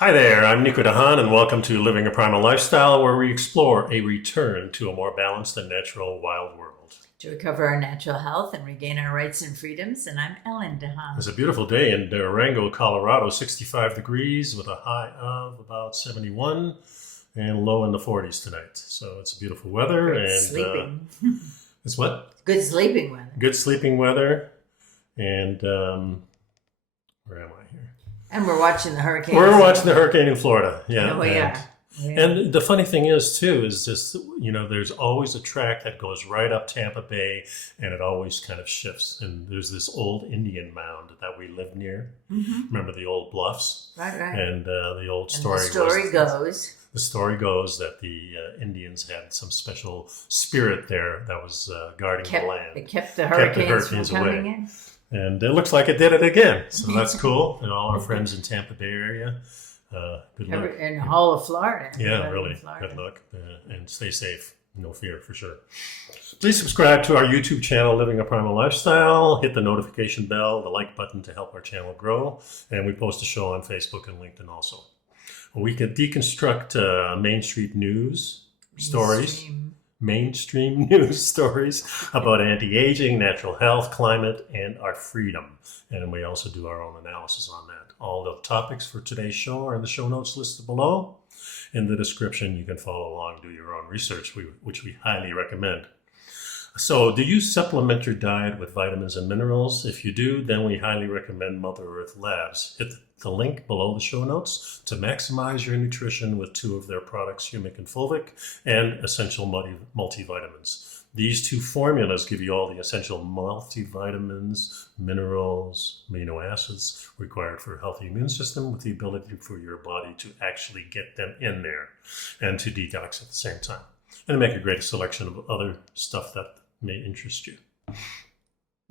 Hi there, I'm nicodehaan, and welcome to Living a Primal Lifestyle, where we explore a return to a more balanced and natural wild world. To recover our natural health and regain our rights and freedoms, and I'm Ellen DeHaan. It's a beautiful day in Durango, Colorado, 65 degrees with a high of about 71 and low in the 40s tonight. So it's beautiful weather. Good and sleeping. It's what? Good sleeping weather. Good sleeping weather. And where am I here? And we're watching the hurricane. We're watching the hurricane in Florida. Yeah, we are. And the funny thing is, too, is this, there's always a track that goes right up Tampa Bay, and it always kind of shifts. And there's this old Indian mound that we live near. Mm-hmm. Remember the old bluffs? Right. And the old story The story goes that the Indians had some special spirit there that was guarding the land. It kept the hurricanes from coming away. in. And it looks like it did it again. So that's cool. And all our friends in Tampa Bay area, good luck. In the whole of Florida. Yeah, really. Good luck. And stay safe. No fear, for sure. Please subscribe to our YouTube channel, Living a Primal Lifestyle. Hit the notification bell, the like button to help our channel grow. And we post a show on Facebook and LinkedIn also. We can deconstruct mainstream news stories about anti-aging, natural health, climate, and our freedom. And we also do our own analysis on that. All the topics for today's show are in the show notes listed below. In the description, you can follow along, do your own research, which we highly recommend. So, do you supplement your diet with vitamins and minerals? If you do, then we highly recommend Mother Earth Labs. Hit the link below the show notes to maximize your nutrition with two of their products, Humic and Fulvic, and essential multivitamins. These two formulas give you all the essential multivitamins, minerals, amino acids required for a healthy immune system, with the ability for your body to actually get them in there and to detox at the same time. And make a great selection of other stuff that may interest you.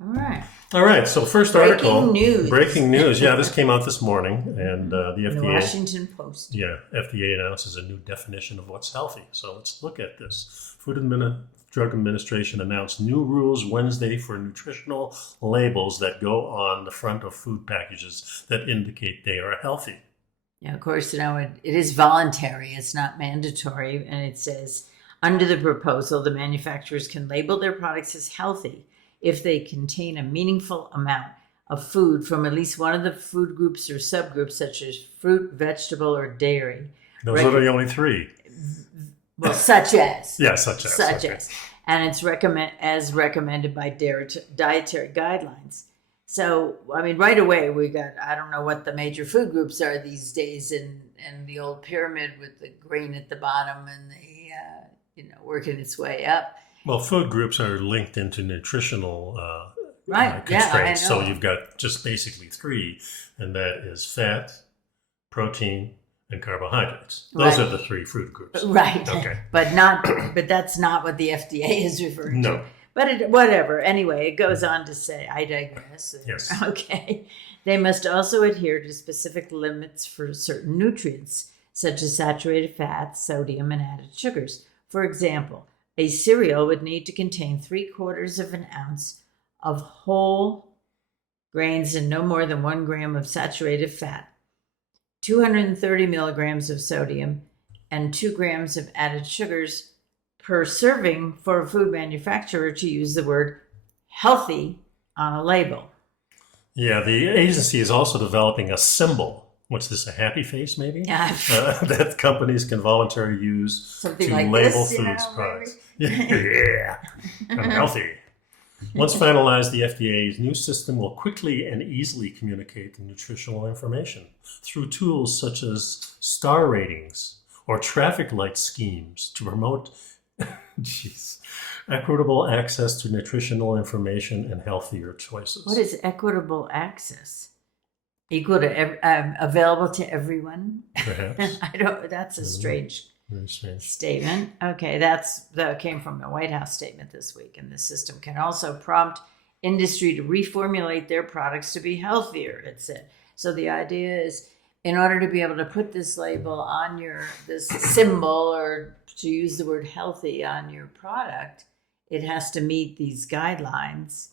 All right. So first article. Breaking news. Yeah, this came out this morning, and the FDA. The Washington Post. Yeah, FDA announces a new definition of what's healthy. So let's look at this. Food and Drug Administration announced new rules Wednesday for nutritional labels that go on the front of food packages that indicate they are healthy. Yeah, of course, it is voluntary. It's not mandatory, and it says, under the proposal, the manufacturers can label their products as healthy if they contain a meaningful amount of food from at least one of the food groups or subgroups, such as fruit, vegetable, or dairy. Those are the only three. Well, such as. Yeah, such as. And it's recommended by dietary guidelines. So, right away we got, I don't know what the major food groups are these days, and the old pyramid with the grain at the bottom and the, working its way up. Well, food groups are linked into nutritional constraints. Yeah, so you've got just basically three, and that is fat, protein, and carbohydrates. Those are the three food groups. Right. Okay. But that's not what the FDA is referring to. No. But whatever. Anyway, it goes on to say, I digress. Yes. Okay. They must also adhere to specific limits for certain nutrients, such as saturated fats, sodium, and added sugars. For example, a cereal would need to contain 3/4 of an ounce of whole grains and no more than 1 gram of saturated fat, 230 milligrams of sodium, and 2 grams of added sugars per serving for a food manufacturer to use the word healthy on a label. Yeah, the agency is also developing a symbol. What's this, a happy face maybe? Yeah. That companies can voluntarily use something to like label this, foods products. Yeah, I'm healthy. Once finalized, the FDA's new system will quickly and easily communicate the nutritional information through tools such as star ratings or traffic light schemes to promote equitable access to nutritional information and healthier choices. What is equitable access? Equal to available to everyone? Perhaps. That's a strange Very strange statement. Okay, that came from the White House statement this week. And the system can also prompt industry to reformulate their products to be healthier, it said. So the idea is, in order to be able to put this label on this symbol, or to use the word healthy on your product, it has to meet these guidelines.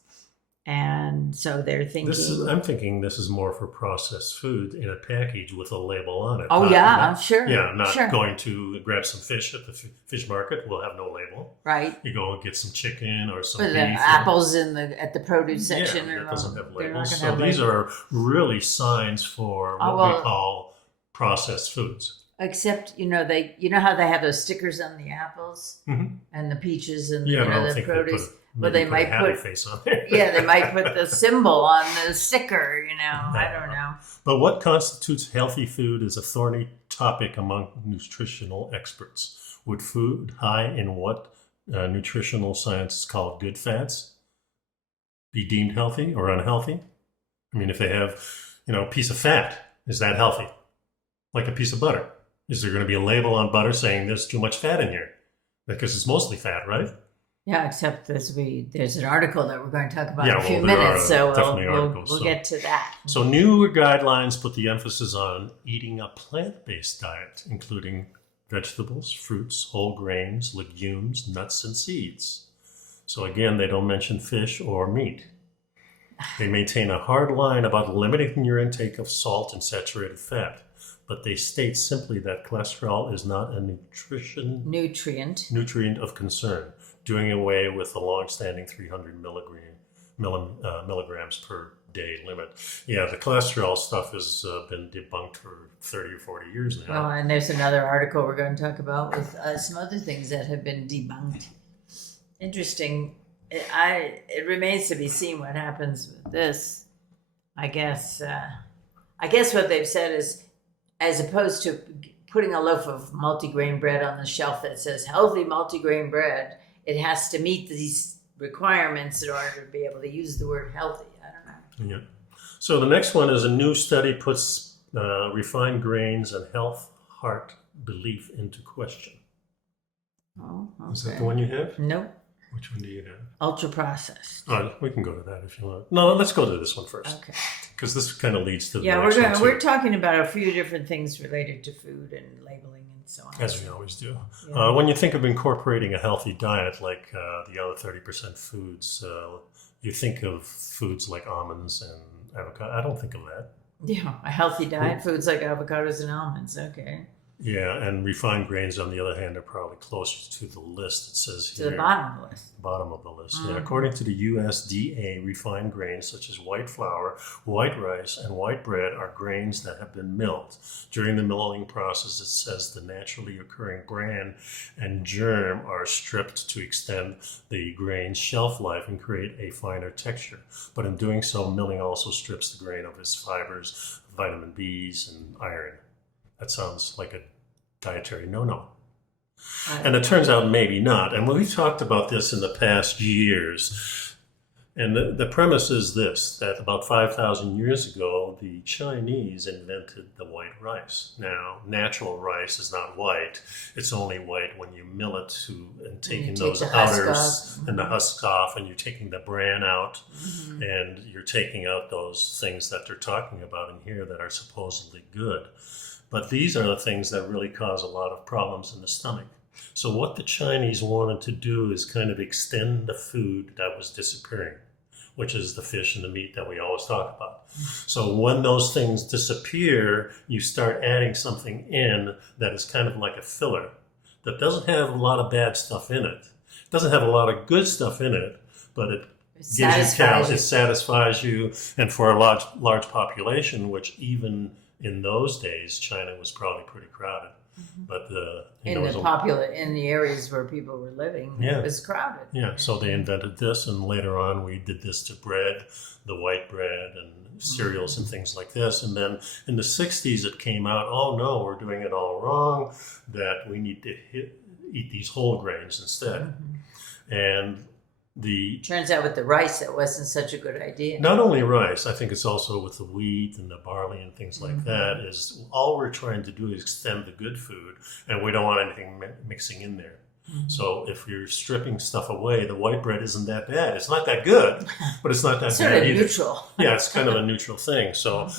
And so they're thinking, I'm thinking this is more for processed food in a package with a label on it. oh, yeah, I'm sure. Yeah, not sure. going to grab some fish at the fish market. We'll have no label. Right. You go and get some chicken or some But the beef. apples at the produce section. Yeah, that doesn't have they're not labels. gonna So have these labels. are really signs for what we call processed foods. Except, you know how they have those stickers on the apples and the peaches and the produce. Well, they might put face on there. Yeah, they might put the symbol on the sticker. I don't know. But what constitutes healthy food is a thorny topic among nutritional experts. Would food high in what nutritional science is called good fats be deemed healthy or unhealthy? I mean, if they have, a piece of fat, is that healthy? Like a piece of butter. Is there going to be a label on butter saying there's too much fat in here? Because it's mostly fat, right? Yeah, except there's an article that we're going to talk about in a few there minutes, so we'll get to that. So newer guidelines put the emphasis on eating a plant-based diet, including vegetables, fruits, whole grains, legumes, nuts, and seeds. So again, they don't mention fish or meat. They maintain a hard line about limiting your intake of salt and saturated fat, but they state simply that cholesterol is not a nutrient of concern, doing away with the long-standing 300 milligrams per day limit. Yeah, the cholesterol stuff has been debunked for 30 or 40 years now. Well, and there's another article we're going to talk about with some other things that have been debunked. Interesting. It remains to be seen what happens with this. I guess what they've said is, as opposed to putting a loaf of multigrain bread on the shelf that says healthy multigrain bread, it has to meet these requirements in order to be able to use the word healthy. I don't know. Yeah. So the next one is a new study puts refined grains and health heart belief into question. Oh, okay. Is that the one you have? Nope. Which one do you have? Ultra processed. We can go to that if you want. No, let's go to this one first. Okay. Because this kind of leads to the next one too. We're talking about a few different things related to food and labeling and so on. As we always do. Yeah. When you think of incorporating a healthy diet like the other 30% foods, you think of foods like almonds and avocado. I don't think of that. Yeah, a healthy diet, foods like avocados and almonds. Okay. Yeah, and refined grains, on the other hand, are probably closer to the list. It says here. To the bottom of the list. Bottom of the list. Yeah, according to the USDA, refined grains such as white flour, white rice, and white bread are grains that have been milled. During the milling process, it says the naturally occurring bran and germ are stripped to extend the grain's shelf life and create a finer texture. But in doing so, milling also strips the grain of its fibers, vitamin Bs, and iron. That sounds like a dietary no-no. And it turns out maybe not. And we've talked about this in the past years. And the premise is this, that about 5,000 years ago, the Chinese invented the white rice. Now, natural rice is not white. It's only white when you mill it and taking those outers and the husk off, and you're taking the bran out, and you're taking out those things that they're talking about in here that are supposedly good. But these are the things that really cause a lot of problems in the stomach. So what the Chinese wanted to do is kind of extend the food that was disappearing, which is the fish and the meat that we always talk about. So when those things disappear, you start adding something in that is kind of like a filler that doesn't have a lot of bad stuff in it. It doesn't have a lot of good stuff in it, but it satisfies you. And for a large population, which even in those days, China was probably pretty crowded. But in the areas where people were living, it was crowded. Yeah, so they invented this, and later on we did this to bread, the white bread, and cereals and things like this. And then in the 60s, it came out, oh no, we're doing it all wrong, that we need to eat these whole grains instead. And turns out with the rice, that wasn't such a good idea. Not only rice, I think it's also with the wheat and the barley and things like that, is all we're trying to do is extend the good food, and we don't want anything mixing in there. So if you're stripping stuff away, the white bread isn't that bad. It's not that good, but it's not that bad either. Sort of neutral. Yeah, it's kind of a neutral thing. So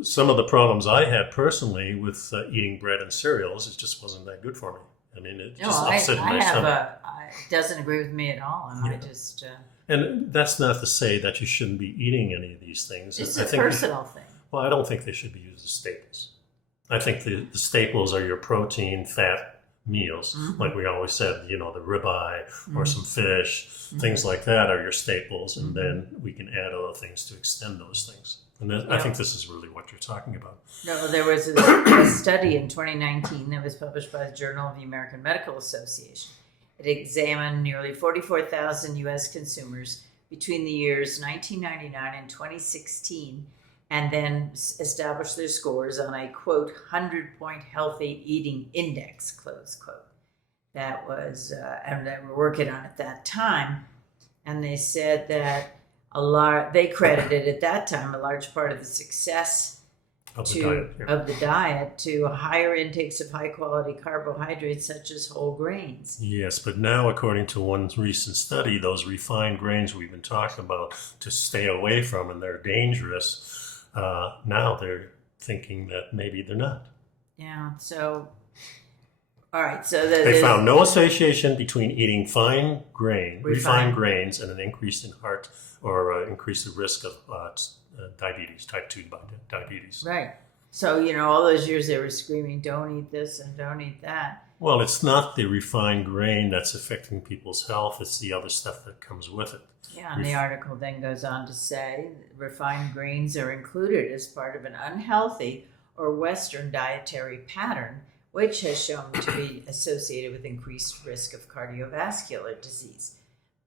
some of the problems I had personally with eating bread and cereals, it just wasn't that good for me. I mean, it just upset my stomach. It doesn't agree with me at all, and And that's not to say that you shouldn't be eating any of these things. It's I a think, personal thing. well, I don't think they should be used as staples. I think the staples are your protein, fat meals. Like we always said, the ribeye or some fish, things like that are your staples. And then we can add other things to extend those things. And I think this is really what you're talking about. No, there was a study in 2019 that was published by the Journal of the American Medical Association. It examined nearly 44,000 U.S. consumers between the years 1999 and 2016, and then established their scores on a, quote, 100-point healthy eating index, close quote. That was, and they were working on at that time. And they said that they credited at that time a large part of the success of the diet to higher intakes of high quality carbohydrates such as whole grains. Yes, but now according to one recent study, those refined grains we've been talking about to stay away from and they're dangerous, now they're thinking that maybe they're not. Yeah, so all right, so they found no association between eating refined grains and an increase in heart or increase the risk of diabetes, type 2 diabetes. Right. So, all those years they were screaming, don't eat this and don't eat that. Well, it's not the refined grain that's affecting people's health. It's the other stuff that comes with it. Yeah, and the article then goes on to say refined grains are included as part of an unhealthy or Western dietary pattern, which has shown to be associated with increased risk of cardiovascular disease.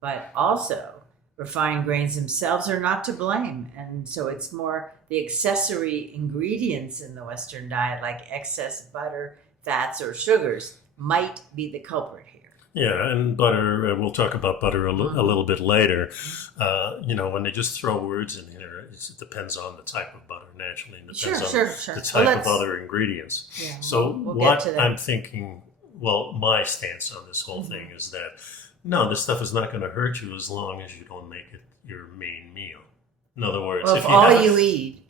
But also, refined grains themselves are not to blame. And so it's more the accessory ingredients in the Western diet, like excess butter, fats, or sugars, might be the culprit here. Yeah, and butter, we'll talk about butter a little bit later. When they just throw words in here, it depends on the type of butter, naturally. It depends on the type of other ingredients. Yeah, so what I'm thinking, my stance on this whole thing is that, no, this stuff is not going to hurt you as long as you don't make it your main meal. In other words, if all you eat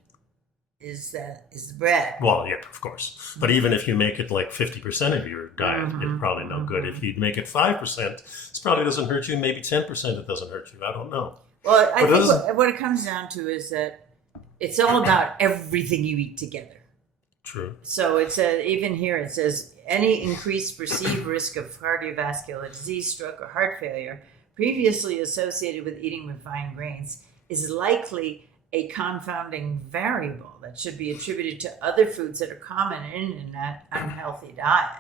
is the bread. Well, yeah, of course. But even if you make it like 50% of your diet, it's probably no good. If you make it 5%, it probably doesn't hurt you. Maybe 10% it doesn't hurt you. I don't know. Well, I think what it comes down to is that it's all about everything you eat together. True. So even here it says any increased perceived risk of cardiovascular disease, stroke, or heart failure previously associated with eating refined grains is likely a confounding variable that should be attributed to other foods that are common in that unhealthy diet,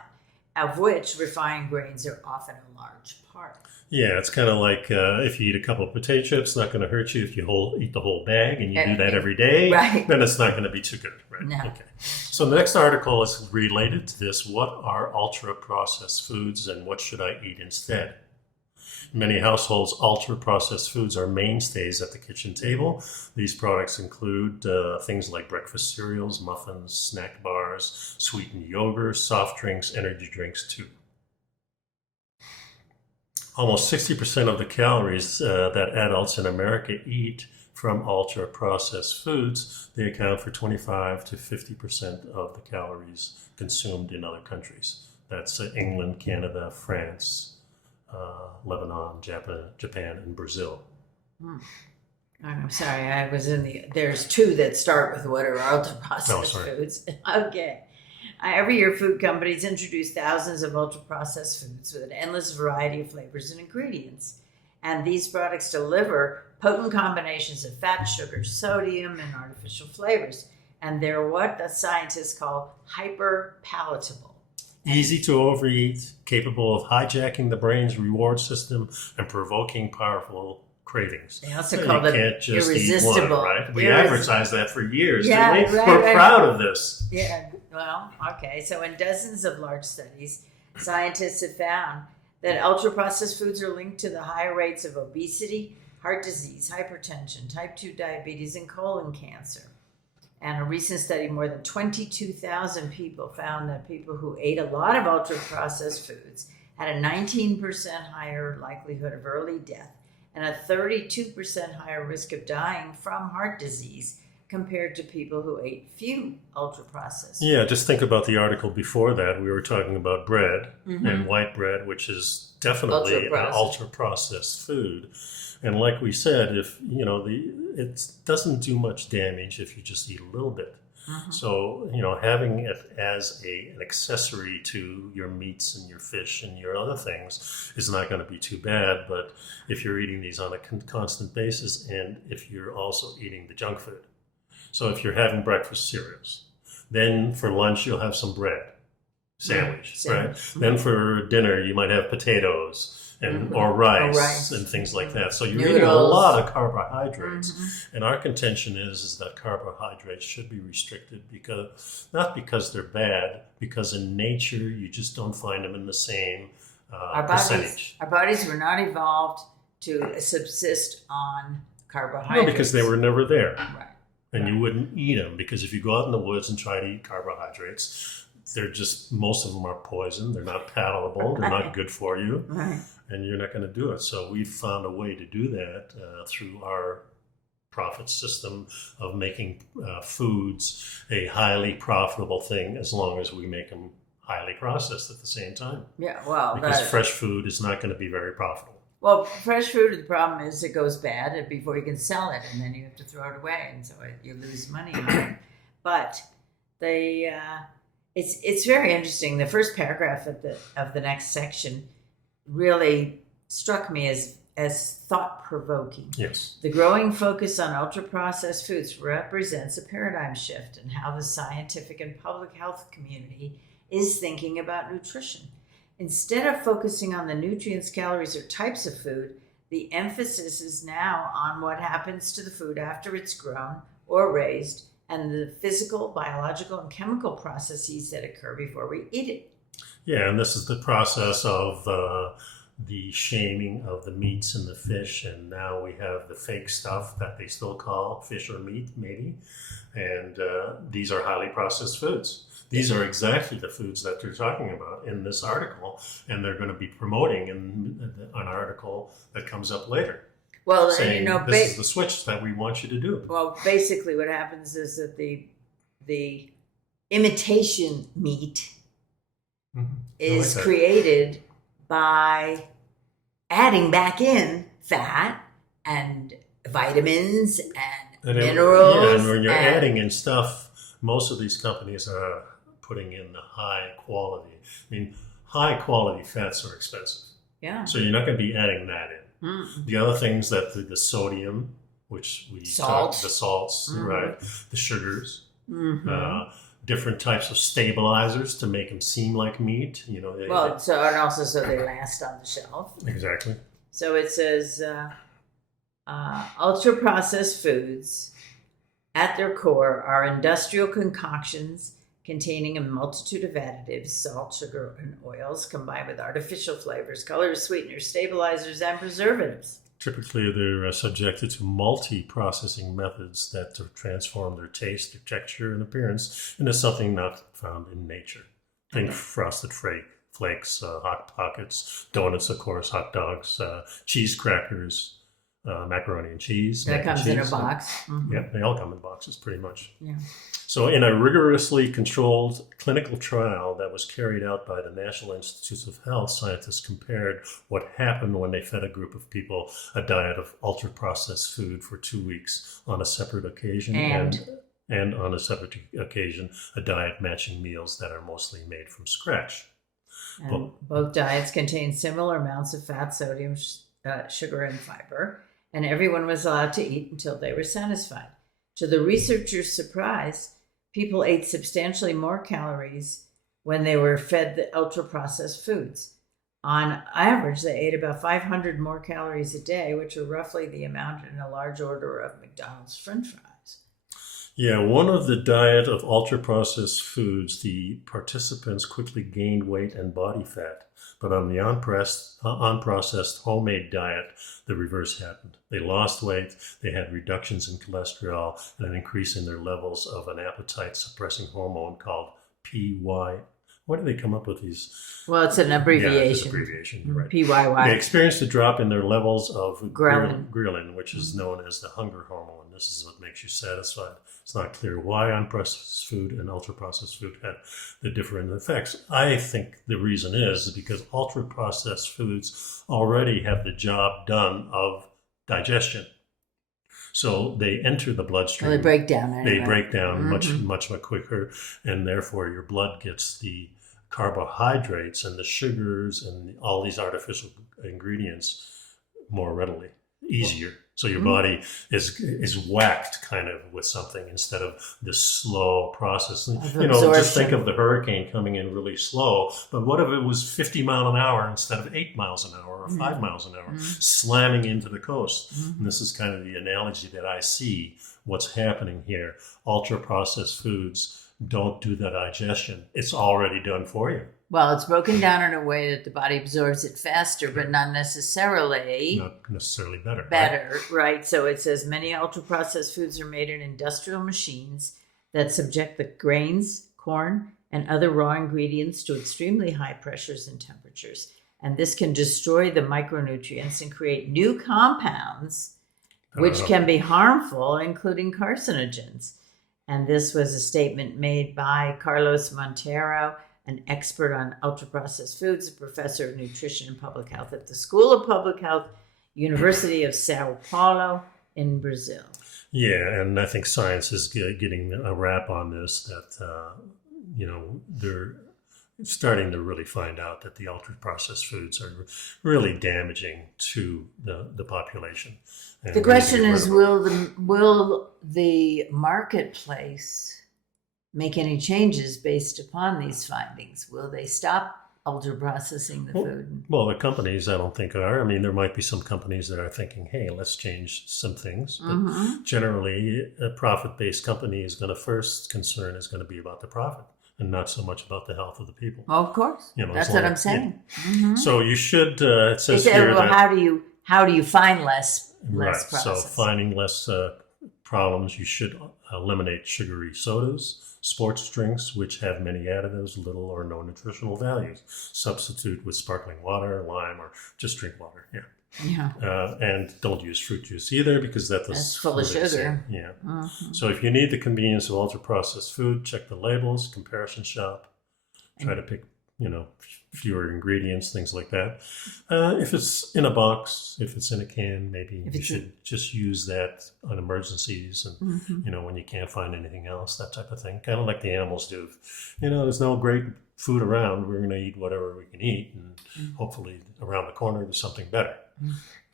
of which refined grains are often a large part. Yeah, it's kind of like if you eat a couple of potato chips, it's not going to hurt you. If you eat the whole bag and you do that every day, then it's not going to be too good, right? No. Okay. So the next article is related to this. What are ultra-processed foods and what should I eat instead? In many households, ultra-processed foods are mainstays at the kitchen table. These products include things like breakfast cereals, muffins, snack bars, sweetened yogurt, soft drinks, energy drinks too. Almost 60% of the calories that adults in America eat from ultra-processed foods, they account for 25 to 50% of the calories consumed in other countries. That's England, Canada, France, Lebanon, Japan, and Brazil. I'm sorry, I was there's two that start with what are ultra-processed foods. Okay. Every year, food companies introduce thousands of ultra-processed foods with an endless variety of flavors and ingredients. And these products deliver potent combinations of fat, sugar, sodium, and artificial flavors. And they're what the scientists call hyper-palatable. Easy to overeat, capable of hijacking the brain's reward system and provoking powerful cravings. They also call them irresistible. Eat one, right? We advertised that for years. Yeah, didn't we? We're proud of this. Yeah, well, okay. So in dozens of large studies, scientists have found that ultra-processed foods are linked to the higher rates of obesity, heart disease, hypertension, type 2 diabetes, and colon cancer. And a recent study, more than 22,000 people found that people who ate a lot of ultra-processed foods had a 19% higher likelihood of early death and a 32% higher risk of dying from heart disease compared to people who ate few ultra-processed foods. Yeah, just think about the article before that. We were talking about bread and white bread, which is definitely an ultra-processed food. And like we said, if it doesn't do much damage if you just eat a little bit. So, having it as an accessory to your meats and your fish and your other things is not going to be too bad. But if you're eating these on a constant basis, and if you're also eating the junk food, so if you're having breakfast cereals, then for lunch you'll have some bread sandwich, right? Then for dinner you might have potatoes and or rice and things like that. So you're eating a lot of carbohydrates. And our contention is that carbohydrates should be restricted, because not because they're bad, because in nature you just don't find them in the same percentage. Our bodies were not evolved to subsist on carbohydrates. No, because they were never there. Right. And you wouldn't eat them, because if you go out in the woods and try to eat carbohydrates, most of them are poison. They're not palatable. They're not good for you. Right. And you're not going to do it. So we found a way to do that through our profit system of making foods a highly profitable thing, as long as we make them highly processed at the same time. Yeah, well, because fresh food is not going to be very profitable. Well, fresh food, the problem is it goes bad before you can sell it, and then you have to throw it away, and so you lose money on it. But it's very interesting. The first paragraph of the next section really struck me as thought-provoking. Yes. The growing focus on ultra-processed foods represents a paradigm shift in how the scientific and public health community is thinking about nutrition. Instead of focusing on the nutrients, calories, or types of food, the emphasis is now on what happens to the food after it's grown or raised, and the physical, biological, and chemical processes that occur before we eat it. Yeah, and this is the process of the shaming of the meats and the fish, and now we have the fake stuff that they still call fish or meat, maybe, and these are highly processed foods. These are exactly the foods that they're talking about in this article, and they're going to be promoting in an article that comes up later. Well, saying, this is the switch that we want you to do. Well, basically what happens is that the imitation meat is created by adding back in fat and vitamins and minerals. Yeah, and when you're adding in stuff, most of these companies are putting in the high quality. I mean, high quality fats are expensive. Yeah. So you're not going to be adding that in. The other things that the sodium, which we talked, the salts, right, the sugars, different types of stabilizers to make them seem like meat. And also so they last on the shelf. Exactly. So it says ultra processed foods at their core are industrial concoctions containing a multitude of additives, salt, sugar, and oils, combined with artificial flavors, colors, sweeteners, stabilizers, and preservatives. Typically, they're subjected to multi-processing methods that transform their taste, their texture, and appearance into something not found in nature. Think frosted flakes, hot pockets, donuts, of course, hot dogs, cheese crackers, macaroni and cheese. That comes in a box. Yeah, they all come in boxes, pretty much. Yeah. So in a rigorously controlled clinical trial that was carried out by the National Institutes of Health, scientists compared what happened when they fed a group of people a diet of ultra-processed food for 2 weeks on a separate occasion, and on a separate occasion, a diet matching meals that are mostly made from scratch. And both diets contain similar amounts of fat, sodium, sugar, and fiber, and everyone was allowed to eat until they were satisfied. To the researchers' surprise, people ate substantially more calories when they were fed the ultra-processed foods. On average, they ate about 500 more calories a day, which are roughly the amount in a large order of McDonald's French fries. Yeah, one of the diet of ultra-processed foods, the participants quickly gained weight and body fat. But on the unprocessed homemade diet, the reverse happened. They lost weight, they had reductions in cholesterol, and an increase in their levels of an appetite-suppressing hormone called PY. Why do they come up with these? Well, it's an abbreviation. Yeah, it's an abbreviation, you're right. PYY. They experienced a drop in their levels of ghrelin, which is known as the hunger hormone. This is what makes you satisfied. It's not clear why unprocessed food and ultra-processed food had the different effects. I think the reason is because ultra-processed foods already have the job done of digestion. So they enter the bloodstream. Well, they break down anyway. They break down much quicker, and therefore your blood gets the carbohydrates and the sugars and all these artificial ingredients more readily, easier. So your body is whacked kind of with something instead of this slow process. And, just think of the hurricane coming in really slow, but what if it was 50 miles an hour instead of 8 miles an hour or 5 miles an hour, slamming into the coast? And this is kind of the analogy that I see what's happening here. Ultra-processed foods don't do the digestion. It's already done for you. Well, it's broken down in a way that the body absorbs it faster, but not necessarily better. Right? So it says many ultra-processed foods are made in industrial machines that subject the grains, corn, and other raw ingredients to extremely high pressures and temperatures. And this can destroy the micronutrients and create new compounds, which can be harmful, including carcinogens. And this was a statement made by Carlos Montero, an expert on ultra-processed foods, a professor of nutrition and public health at the School of Public Health, University of Sao Paulo in Brazil. Yeah, and I think science is getting a rap on this, that, they're starting to really find out that the ultra-processed foods are really damaging to the population. And the question is, will the marketplace make any changes based upon these findings? Will they stop ultra-processing the food? Well, the companies, I don't think are. I mean, there might be some companies that are thinking, hey, let's change some things. But generally, a profit-based company is going to first concern is going to be about the profit and not so much about the health of the people. Well, of course. That's what I'm saying. Yeah. So you should, it says here well, that... how do you find less process? So finding less problems, you should eliminate sugary sodas, sports drinks, which have many additives, little or no nutritional values. Substitute with sparkling water, lime, or just drink water. And don't use fruit juice either, because that's full of sugar. Yeah. So if you need the convenience of ultra-processed food, check the labels, comparison shop, try to pick, fewer ingredients, things like that. If it's in a box, if it's in a can, maybe you should just use that on emergencies and, when you can't find anything else, that type of thing. Kind of like the animals do. There's no great food around. We're going to eat whatever we can eat, and hopefully around the corner there's something better.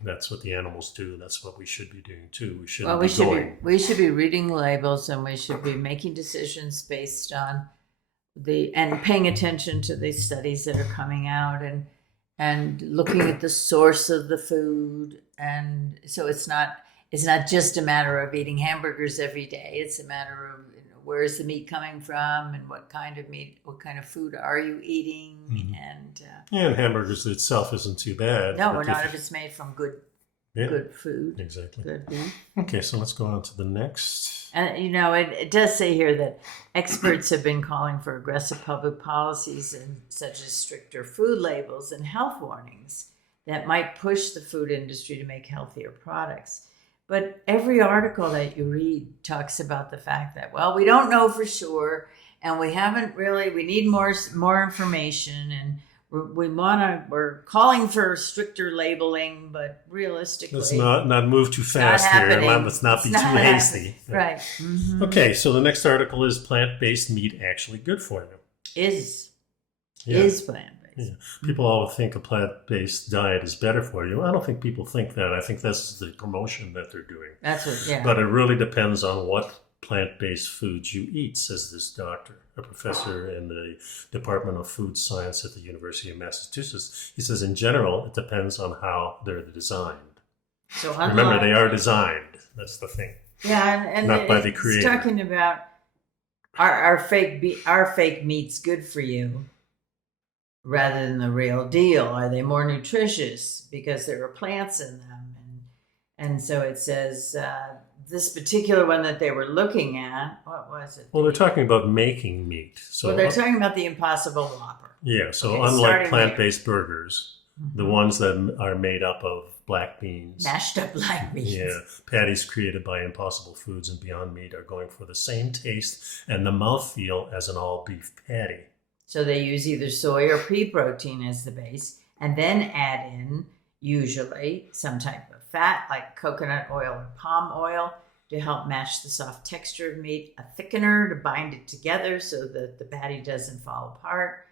That's what the animals do. That's what we should be doing too. We should be reading labels, and we should be making decisions based on and paying attention to the studies that are coming out and looking at the source of the food. And so it's not just a matter of eating hamburgers every day. It's a matter of where's the meat coming from and what kind of meat, what kind of food are you eating? And hamburgers itself isn't too bad. No, not if it's made from good food. Exactly. Good food. Okay, so let's go on to the next. And, it does say here that experts have been calling for aggressive public policies such as stricter food labels and health warnings that might push the food industry to make healthier products. But every article that you read talks about the fact that, well, we don't know for sure, and we need more information, and we're calling for stricter labeling, but realistically, let's not move too fast here. Let's not be too hasty. Right. Okay, so the next article is plant-based meat actually good for you? Is plant-based. Yeah. People always think a plant-based diet is better for you. I don't think people think that. I think that's the promotion that they're doing. That's what, yeah. But it really depends on what plant-based foods you eat, says this doctor, a professor in the Department of Food Science at the University of Massachusetts. He says, in general, it depends on how they're designed. So remember, they are designed. That's the thing. Yeah, and not by the creator. It's talking about are fake meats good for you rather than the real deal? Are they more nutritious because there are plants in them? And so it says this particular one that they were looking at, what was it? Well, they're talking about making meat. So they're talking about the Impossible Whopper. Yeah, so unlike plant-based burgers, the ones that are made up of black beans. Mashed up black beans. Yeah, patties created by Impossible Foods and Beyond Meat are going for the same taste and the mouthfeel as an all-beef patty. So they use either soy or pea protein as the base, and then add in, usually, some type of fat like coconut oil or palm oil to help match the soft texture of meat, a thickener to bind it together so that the patty doesn't fall apart,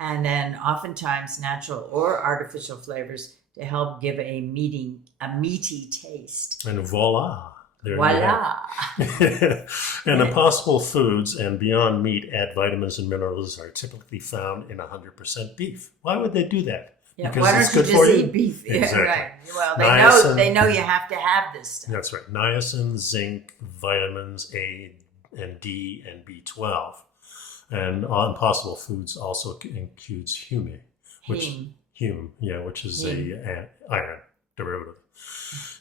and then oftentimes natural or artificial flavors to help give a meaty taste. And voila. There Voila. And Impossible Foods and Beyond Meat add vitamins and minerals are typically found in 100% beef. Why would they do that? Yeah, Because why it's don't you good for just you? eat beef? Exactly. Yeah, right. Well, Niacin. they know you have to have this stuff. That's right. Niacin, zinc, vitamins A and D and B12. And Impossible Foods also includes humic, which which is a iron derivative.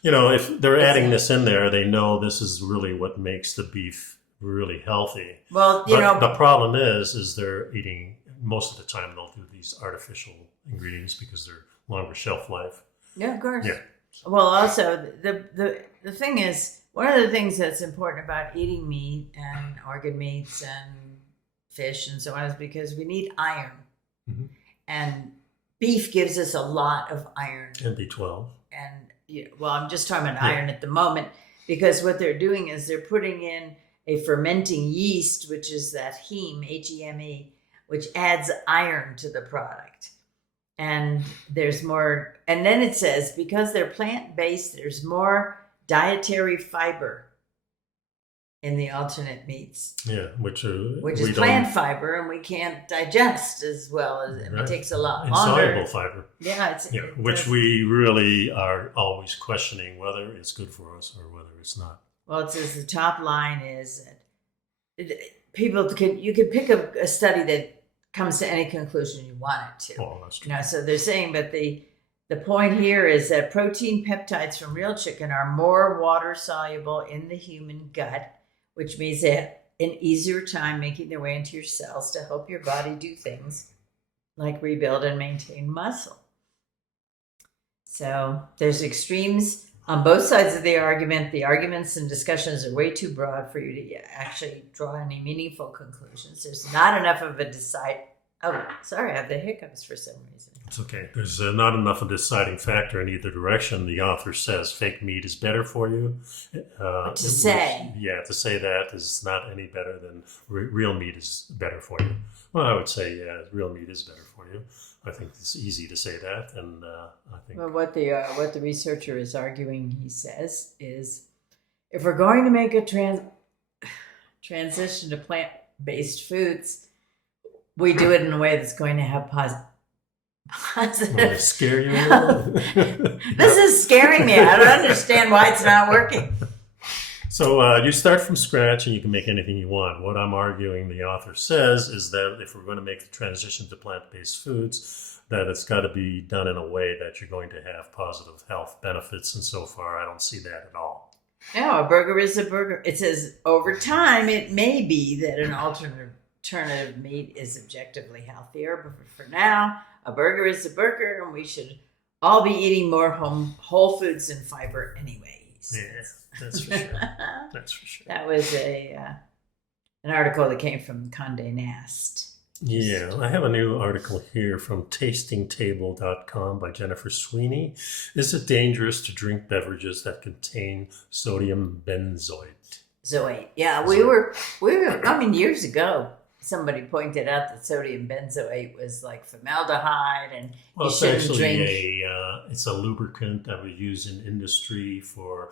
You know, if they're adding this in there, they know this is really what makes the beef really healthy. Well, But the problem is they're eating, most of the time they'll do these artificial ingredients because they're longer shelf life. Yeah, of course. Yeah. Well, also the thing is, one of the things that's important about eating meat and organ meats and fish and so on is because we need iron, and beef gives us a lot of iron And B12. And well, I'm just talking about iron at the moment, because what they're doing is they're putting in a fermenting yeast, which is that heme, which adds iron to the product. And there's more, and then it says, because they're plant-based, there's more dietary fiber in the alternate meats. Yeah, which is plant fiber, and we can't digest as well as it takes a lot longer. Insoluble fiber. Yeah, which we really are always questioning whether it's good for us or whether it's not. Well, it says the top line is that you could pick a study that comes to any conclusion you want it to. Oh, that's true. So they're saying, but the point here is that protein peptides from real chicken are more water soluble in the human gut, which means they have an easier time making their way into your cells to help your body do things like rebuild and maintain muscle. So there's extremes on both sides of the argument. The arguments and discussions are way too broad for you to actually draw any meaningful conclusions. There's not enough of a Oh, sorry, I have the hiccups for some reason. It's okay. There's not enough of a deciding factor in either direction. The author says fake meat is better for you. To say that is not any better than real meat is better for you. Well, I would say, real meat is better for you. I think it's easy to say that, and I think. Well, what the researcher is arguing, he says, is if we're going to make a transition to plant-based foods, we do it in a way that's going to have positive. Will it scare you a little? This is scaring me. I don't understand why it's not working. So you start from scratch and you can make anything you want. What I'm arguing the author says is that if we're going to make the transition to plant-based foods, that it's got to be done in a way that you're going to have positive health benefits. And so far, I don't see that at all. No, a burger is a burger. It says over time, it may be that an alternative meat is objectively healthier, but for now, a burger is a burger, and we should all be eating more whole foods and fiber anyways. Yeah, that's for sure. That's for sure. That was an article that came from Condé Nast. Yeah, I have a new article here from tastingtable.com by Jennifer Sweeney. Is it dangerous to drink beverages that contain sodium benzoate? Yeah, we were, years ago, somebody pointed out that sodium benzoate was like formaldehyde, and you shouldn't drink. It's a lubricant that we use in industry for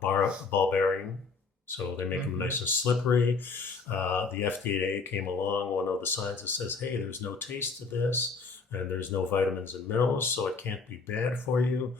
ball bearing. So they make them nice and slippery. The FDA came along. One of the signs that says, hey, there's no taste to this, and there's no vitamins and minerals, so it can't be bad for you.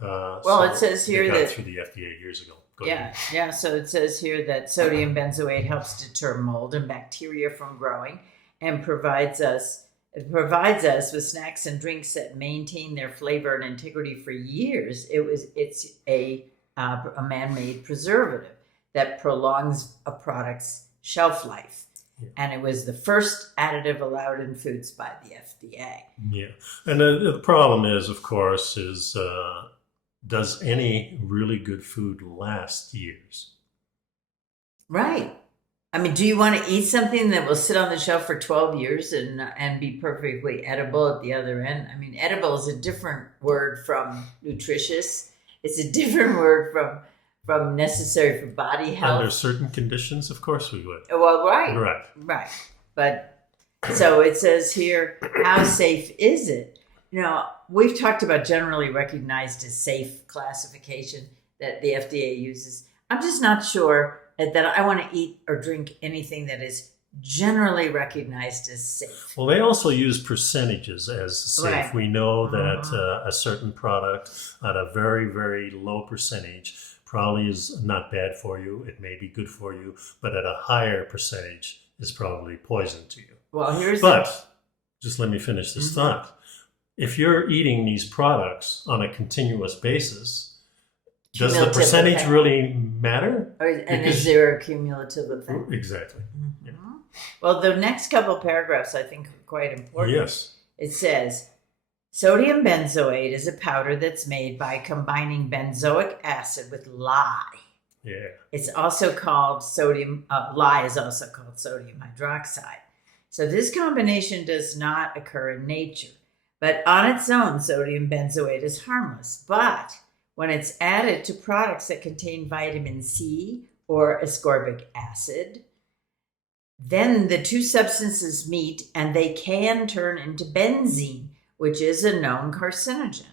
It says here that through the FDA years ago. Yeah. So it says here that sodium benzoate helps deter mold and bacteria from growing, and provides us with snacks and drinks that maintain their flavor and integrity for years. It's a man-made preservative that prolongs a product's shelf life. Yeah. And it was the first additive allowed in foods by the FDA. Yeah. And the problem is, of course, does any really good food last years? Right. I mean, do you want to eat something that will sit on the shelf for 12 years and be perfectly edible at the other end? I mean, edible is a different word from nutritious. It's a different word from necessary for body health. Under certain conditions, of course we would. Well, right. Right. But so it says here, how safe is it? We've talked about generally recognized as safe classification that the FDA uses. I'm just not sure that I want to eat or drink anything that is generally recognized as safe. Well, they also use percentages as safe. Right. We know that a certain product at a very, very low percentage probably is not bad for you. It may be good for you, but at a higher percentage is probably poison to you. Well, just let me finish this thought. If you're eating these products on a continuous basis, does the percentage really matter? Is there a cumulative effect? Exactly. Mm-hmm. Yeah. Well, the next couple of paragraphs I think are quite important. Yes. It says, sodium benzoate is a powder that's made by combining benzoic acid with lye. Yeah. It's also called lye is also called sodium hydroxide. So this combination does not occur in nature. But on its own, sodium benzoate is harmless. But when it's added to products that contain vitamin C or ascorbic acid, then the two substances meet and they can turn into benzene, which is a known carcinogen.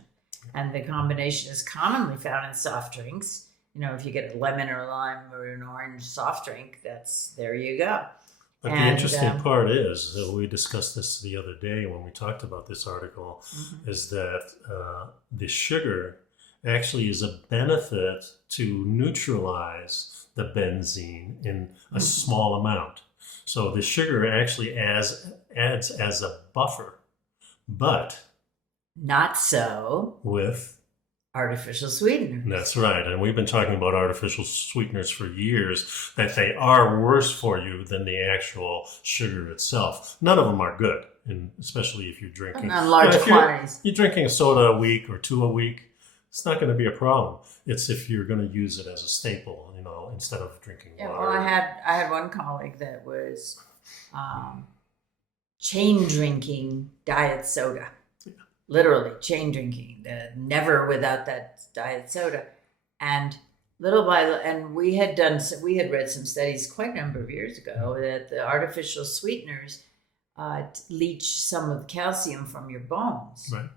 And the combination is commonly found in soft drinks. If you get a lemon or lime or an orange soft drink, there you go. But the interesting part is, we discussed this the other day when we talked about this article, is that the sugar actually is a benefit to neutralize the benzene in a small amount. So the sugar actually adds as a buffer, but not so with artificial sweeteners. That's right. And we've been talking about artificial sweeteners for years, that they are worse for you than the actual sugar itself. None of them are good, and especially if you're drinking large quantities. You're drinking a soda a week or two a week, it's not going to be a problem. It's if you're going to use it as a staple, instead of drinking water. Well, I had one colleague that was chain drinking diet soda. Literally chain drinking, never without that diet soda. And little by little, and we had read some studies quite a number of years ago that the artificial sweeteners leach some of the calcium from your bones. Right.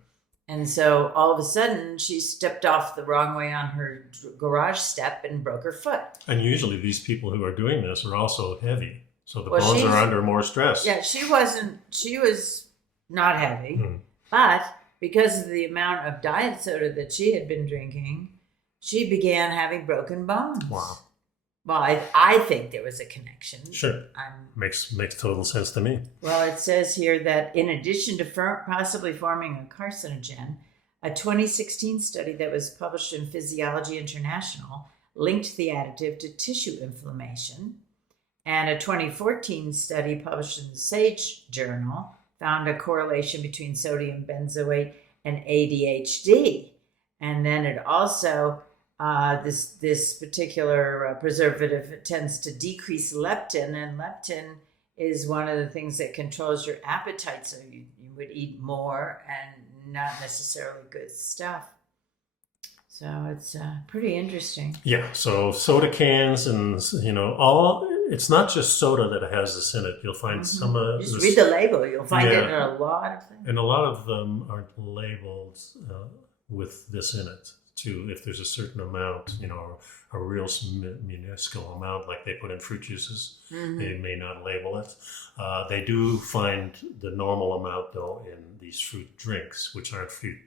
And so all of a sudden she stepped off the wrong way on her garage step and broke her foot. And usually these people who are doing this are also heavy. So the bones are under more stress. Yeah, she was not heavy. But because of the amount of diet soda that she had been drinking, she began having broken bones. Wow. Well, I think there was a connection. Sure. Makes total sense to me. Well, it says here that in addition to possibly forming a carcinogen, a 2016 study that was published in Physiology International linked the additive to tissue inflammation. And a 2014 study published in the Sage Journal found a correlation between sodium benzoate and ADHD. And then it also, this particular preservative tends to decrease leptin, and leptin is one of the things that controls your appetite. So you would eat more and not necessarily good stuff. So it's pretty interesting. Yeah. So soda cans and, it's not just soda that has this in it. You'll find some just read the label. You'll find it in a lot of things. And a lot of them aren't labeled with this in it, too. If there's a certain amount, a real minuscule amount, like they put in fruit juices, they may not label it. They do find the normal amount, though, in these fruit drinks, which aren't fruit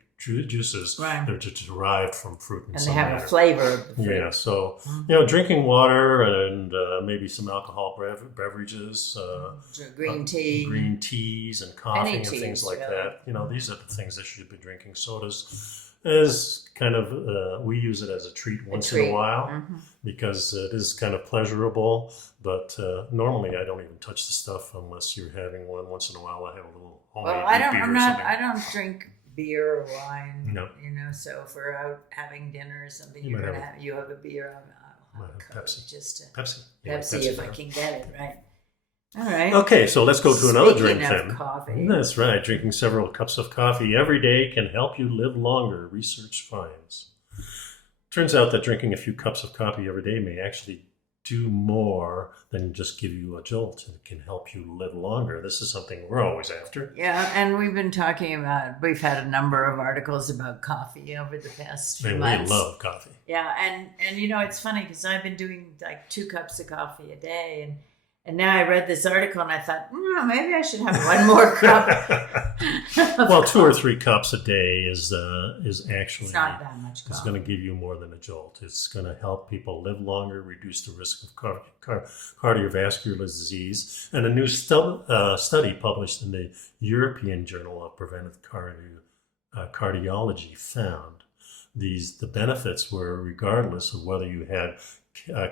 juices. Right. They're just derived from fruit and they have a flavor of the fruit. Yeah, so drinking water and maybe some alcohol beverages, green teas and coffee and things like that. These are the things that you should be drinking. Sodas is kind of we use it as a treat once in a while because it is kind of pleasurable. But normally I don't even touch the stuff unless you're having one. Once in a while I have a little homemade beer. I don't drink beer or wine. No. So if we're out having dinner or something, you have a beer. I'll have a Pepsi. Pepsi if I can get it, right? All right. Okay, so let's go to another drink then. Coffee. That's right. Drinking several cups of coffee every day can help you live longer, research finds. Turns out that drinking a few cups of coffee every day may actually do more than just give you a jolt, and it can help you live longer. This is something we're always after. Yeah, and we've been talking about, we've had a number of articles about coffee over the past few months. We love coffee. Yeah, and you know, it's funny because I've been doing like 2 cups of coffee a day, and now I read this article and I thought, maybe I should have one more cup. Well, 2 or 3 cups a day is actually, it's not that much coffee. It's going to give you more than a jolt. It's going to help people live longer, reduce the risk of cardiovascular disease. And a new study published in the European Journal of Preventive Cardiology found the benefits were regardless of whether you had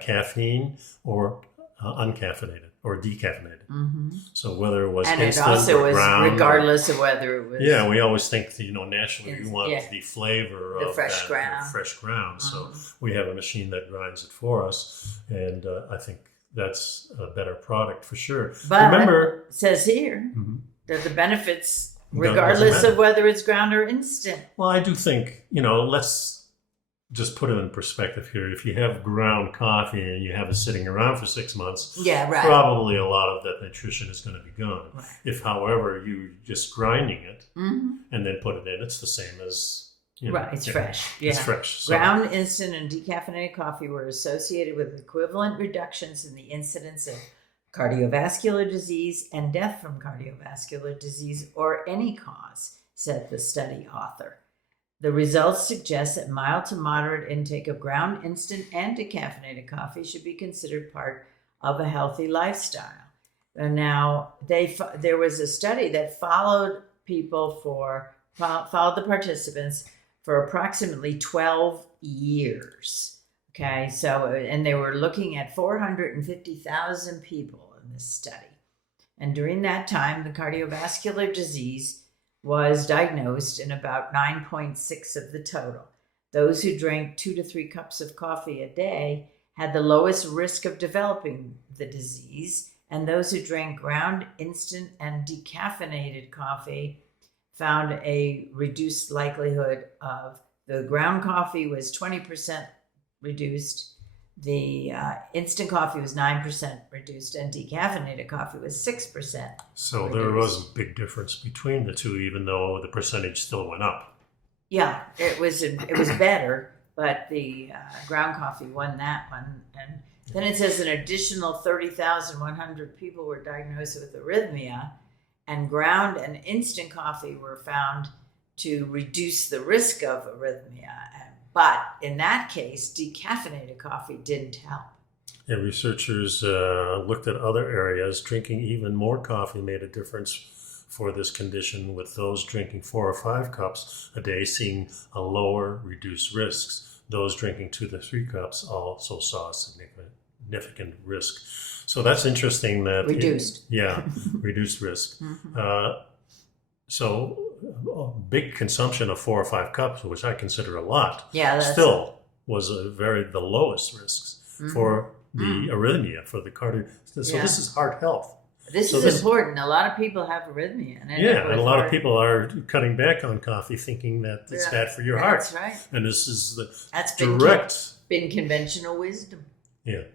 caffeine or uncaffeinated or decaffeinated. Mm-hmm. So whether it was and instant it also or was ground, regardless of whether it was. Yeah, we always think that, naturally we want the flavor the of fresh that, ground. the fresh ground. Mm-hmm. So we have a machine that grinds it for us, and I think that's a better product for sure. But remember, it says here that the benefits, regardless of whether it's ground or instant. Well, I do think, let's just put it in perspective here. If you have ground coffee and you have it sitting around for 6 months, probably a lot of that nutrition is going to be gone. Right. If, however, you're just grinding it and then put it in, it's the same as, it's fresh. Yeah. It's fresh. So. Ground, instant, and decaffeinated coffee were associated with equivalent reductions in the incidence of cardiovascular disease and death from cardiovascular disease or any cause, said the study author. The results suggest that mild to moderate intake of ground, instant, and decaffeinated coffee should be considered part of a healthy lifestyle. And now, there was a study that followed the participants for approximately 12 years. Okay, so, and they were looking at 450,000 people in this study. And during that time, the cardiovascular disease was diagnosed in about 9.6 of the total. Those who drank 2 to 3 cups of coffee a day had the lowest risk of developing the disease, and those who drank ground, instant, and decaffeinated coffee found a reduced likelihood of the ground coffee was 20% reduced, the instant coffee was 9% reduced, and decaffeinated coffee was 6%. So reduced. There was a big difference between the two, even though the percentage still went up. Yeah, it was better, but the ground coffee won that one. And then it says an additional 30,100 people were diagnosed with arrhythmia, and ground and instant coffee were found to reduce the risk of arrhythmia. But in that case, decaffeinated coffee didn't help. Yeah, researchers looked at other areas. Drinking even more coffee made a difference for this condition, with those drinking 4 or 5 cups a day seeing a lower reduced risks. Those drinking 2 to 3 cups also saw a significant risk. So that's interesting that... Reduced. Reduced risk. So big consumption of 4 or 5 cups, which I consider a lot, still was the lowest risks for the arrhythmia, for the cardio. So this is heart health. This is important. A lot of people have arrhythmia. And a lot of people are cutting back on coffee, thinking that it's bad for your heart. That's right. And this is That's been conventional wisdom. Yeah.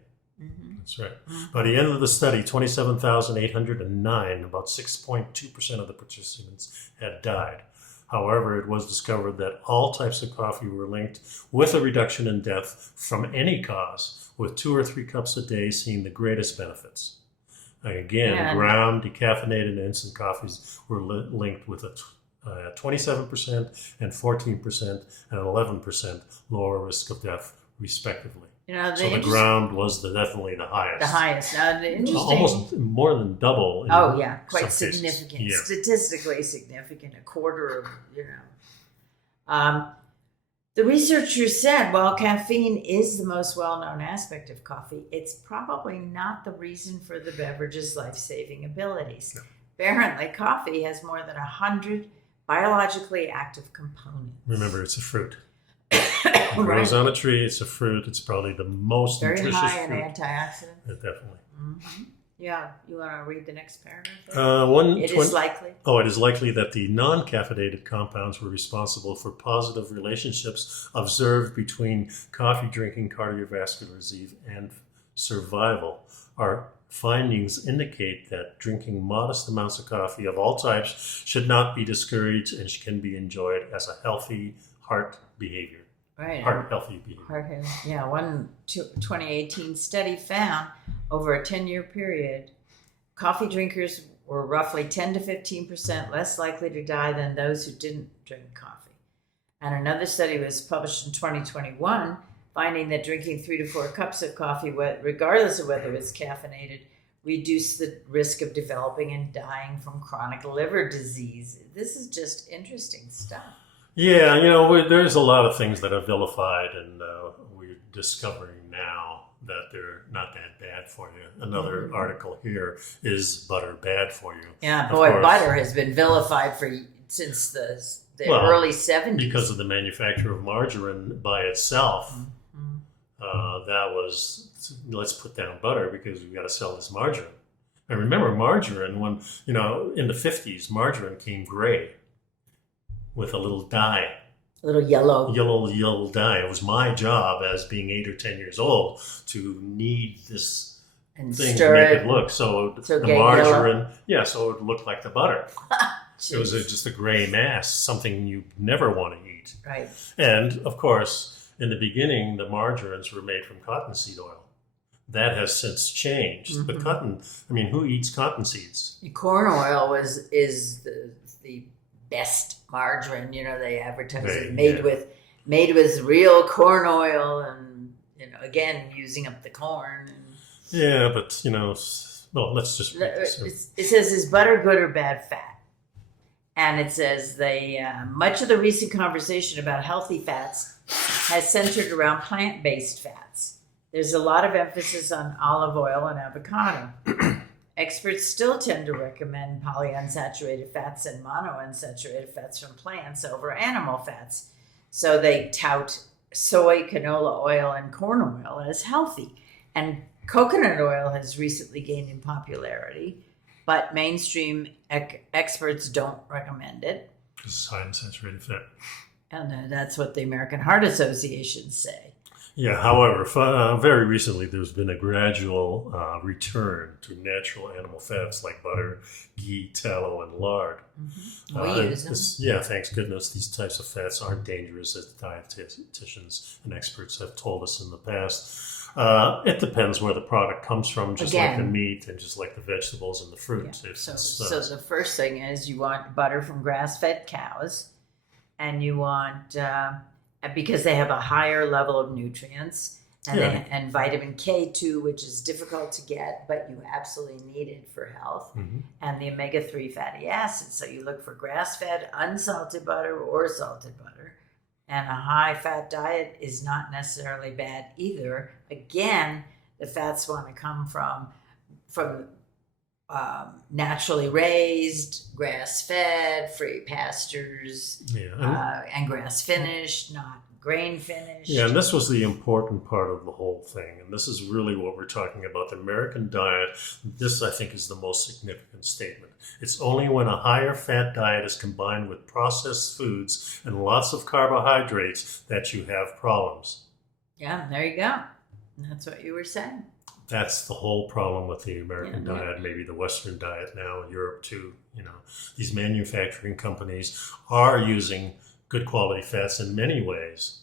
That's right. By the end of the study, 27,809, about 6.2% of the participants had died. However, it was discovered that all types of coffee were linked with a reduction in death from any cause, with 2 or 3 cups a day seeing the greatest benefits. Again, ground, decaffeinated, and instant coffees were linked with a 27% and 14% and 11% lower risk of death, respectively. So the ground was definitely the highest. The highest. Now, the interesting... Almost more than double. Quite significant. Yeah. Statistically significant. A quarter of, The researchers said, while caffeine is the most well-known aspect of coffee, it's probably not the reason for the beverage's life-saving abilities. No. Apparently, coffee has more than 100 biologically active components. Remember, it's a fruit. It grows on a tree. It's a fruit. It's probably the most nutritious fruit. Very high in antioxidants. Definitely. Yeah, you want to read the next paragraph? It is likely. Oh, it is likely that the non-caffeinated compounds were responsible for positive relationships observed between coffee drinking, cardiovascular disease, and survival. Our findings indicate that drinking modest amounts of coffee of all types should not be discouraged and can be enjoyed as a healthy heart behavior. Right. Heart healthy behavior. Yeah, one 2018 study found over a 10-year period, coffee drinkers were roughly 10 to 15% less likely to die than those who didn't drink coffee. And another study was published in 2021, finding that drinking 3 to 4 cups of coffee, regardless of whether it's caffeinated, reduced the risk of developing and dying from chronic liver disease. This is just interesting stuff. Yeah, there's a lot of things that are vilified, and we're discovering now that they're not that bad for you. Another article here is butter bad for you? Yeah, boy, butter has been vilified since the early 70s. Because of the manufacture of margarine by itself. That was, let's put down butter because we've got to sell this margarine. And remember, margarine, when, in the 50s, margarine came gray with a little dye. A little yellow. Yellow dye. It was my job as being 8 or 10 years old to knead this and thing stir to make it it look. So the margarine, so it would look like the butter. It was just a gray mass, something you never want to eat. Right. And, of course, in the beginning, the margarines were made from cottonseed oil. That has since changed. But who eats cotton seeds? Corn oil is the best margarine. They advertise it made with real corn oil, and again using up the corn. Yeah, but let's just read this. It says, is butter good or bad fat? And it says much of the recent conversation about healthy fats has centered around plant-based fats. There's a lot of emphasis on olive oil and avocado. Experts still tend to recommend polyunsaturated fats and monounsaturated fats from plants over animal fats. So they tout soy, canola oil, and corn oil as healthy. And coconut oil has recently gained in popularity, but mainstream experts don't recommend it. This is high in saturated fat. And that's what the American Heart Association say. Yeah, however, very recently there's been a gradual return to natural animal fats like butter, ghee, tallow, and lard. We use them. Yeah, thanks goodness. These types of fats aren't dangerous, as dietitians and experts have told us in the past. It depends where the product comes from, just like the meat and just like the vegetables and the fruit. Yeah. So the first thing is you want butter from grass-fed cows, and you want... because they have a higher level of nutrients and vitamin K2, which is difficult to get, but you absolutely need it for health, and the omega-3 fatty acids. So you look for grass-fed, unsalted butter or salted butter. And a high-fat diet is not necessarily bad either. Again, the fats want to come from naturally raised, grass-fed, free pastures, and grass-finished, not grain-finished. Yeah, and this was the important part of the whole thing. And this is really what we're talking about, the American diet. This, I think, is the most significant statement. It's only when a higher fat diet is combined with processed foods and lots of carbohydrates that you have problems. Yeah, there you go. That's what you were saying. That's the whole problem with the American diet, maybe the Western diet now in Europe too. These manufacturing companies are using good quality fats in many ways.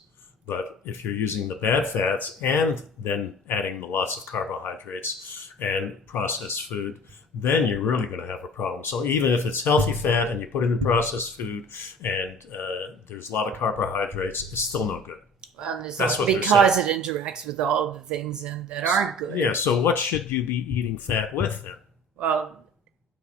But if you're using the bad fats and then adding the lots of carbohydrates and processed food, then you're really going to have a problem. So even if it's healthy fat and you put it in processed food and there's a lot of carbohydrates, it's still no good. Well, because it interacts with all the things that aren't good. Yeah, so what should you be eating fat with then? Well,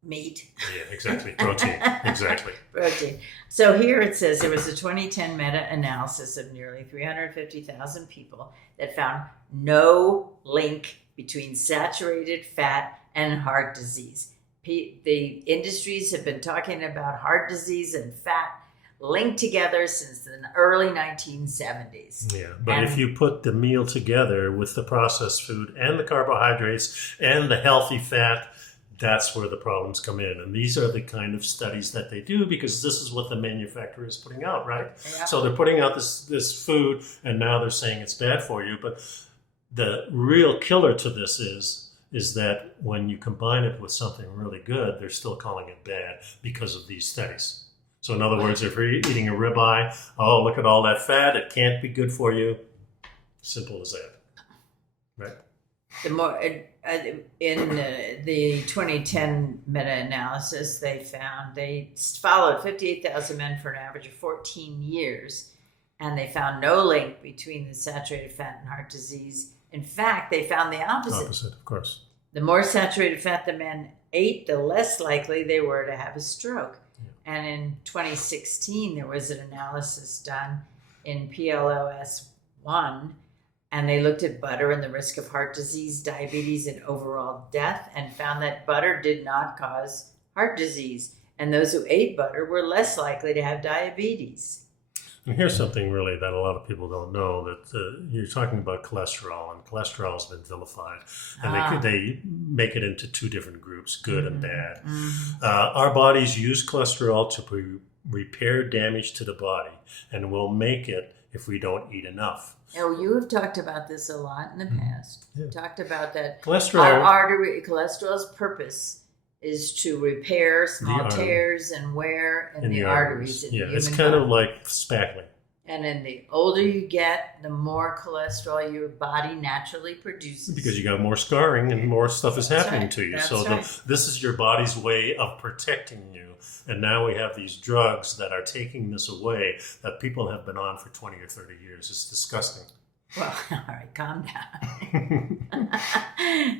meat. Yeah, exactly. Protein. Exactly. Protein. So here it says there was a 2010 meta-analysis of nearly 350,000 people that found no link between saturated fat and heart disease. The industries have been talking about heart disease and fat linked together since the early 1970s. Yeah, but if you put the meal together with the processed food and the carbohydrates and the healthy fat, that's where the problems come in. And these are the kind of studies that they do because this is what the manufacturer is putting out, right? Yeah. So they're putting out this food and now they're saying it's bad for you. But the real killer to this is that when you combine it with something really good, they're still calling it bad because of these studies. So in other words, if you're eating a ribeye, oh, look at all that fat, it can't be good for you. Simple as that, right? The more in the 2010 meta-analysis, they followed 58,000 men for an average of 14 years, and they found no link between the saturated fat and heart disease. In fact, they found the opposite. Opposite, of course. The more saturated fat the men ate, the less likely they were to have a stroke. Yeah. And in 2016, there was an analysis done in PLOS1, and they looked at butter and the risk of heart disease, diabetes, and overall death, and found that butter did not cause heart disease. And those who ate butter were less likely to have diabetes. And here's something really that a lot of people don't know, that you're talking about cholesterol, and cholesterol has been vilified. And they make it into two different groups, good and bad. Our bodies use cholesterol to repair damage to the body, and we'll make it if we don't eat enough. Oh, you have talked about this a lot in the past. Yeah. You talked about that. Cholesterol's purpose is to repair small tears and wear in the arteries. In the it's kind of like spackling. And then the older you get, the more cholesterol your body naturally produces. Because you got more scarring and more stuff is happening to you. So this is your body's way of protecting you. And now we have these drugs that are taking this away that people have been on for 20 or 30 years. It's disgusting. Well, all right, calm down.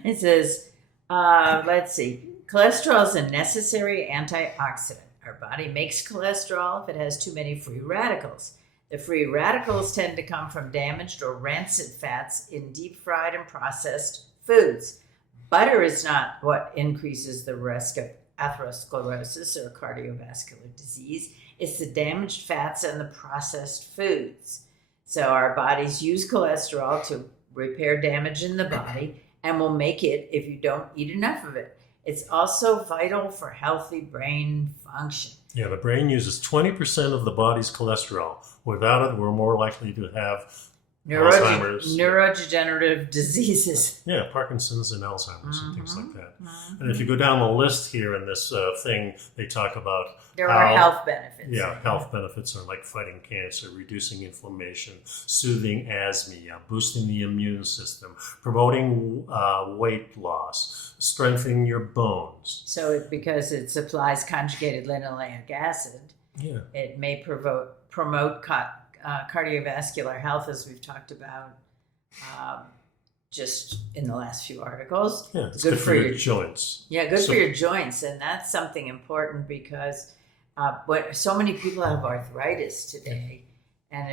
It says, let's see. Cholesterol is a necessary antioxidant. Our body makes cholesterol if it has too many free radicals. The free radicals tend to come from damaged or rancid fats in deep-fried and processed foods. Butter is not what increases the risk of atherosclerosis or cardiovascular disease. It's the damaged fats and the processed foods. So our bodies use cholesterol to repair damage in the body and will make it if you don't eat enough of it. It's also vital for healthy brain function. Yeah, the brain uses 20% of the body's cholesterol. Without it, we're more likely to have Alzheimer's. Neurodegenerative diseases. Yeah, Parkinson's and Alzheimer's and things like that. And if you go down the list here in this thing, they talk about there are health benefits. Yeah, health benefits are like fighting cancer, reducing inflammation, soothing asthma, boosting the immune system, promoting weight loss, strengthening your bones. So because it supplies conjugated linoleic acid, it may promote cardiovascular health, as we've talked about just in the last few articles. Yeah, it's good for your joints. Yeah, good for your joints. And that's something important because so many people have arthritis today. And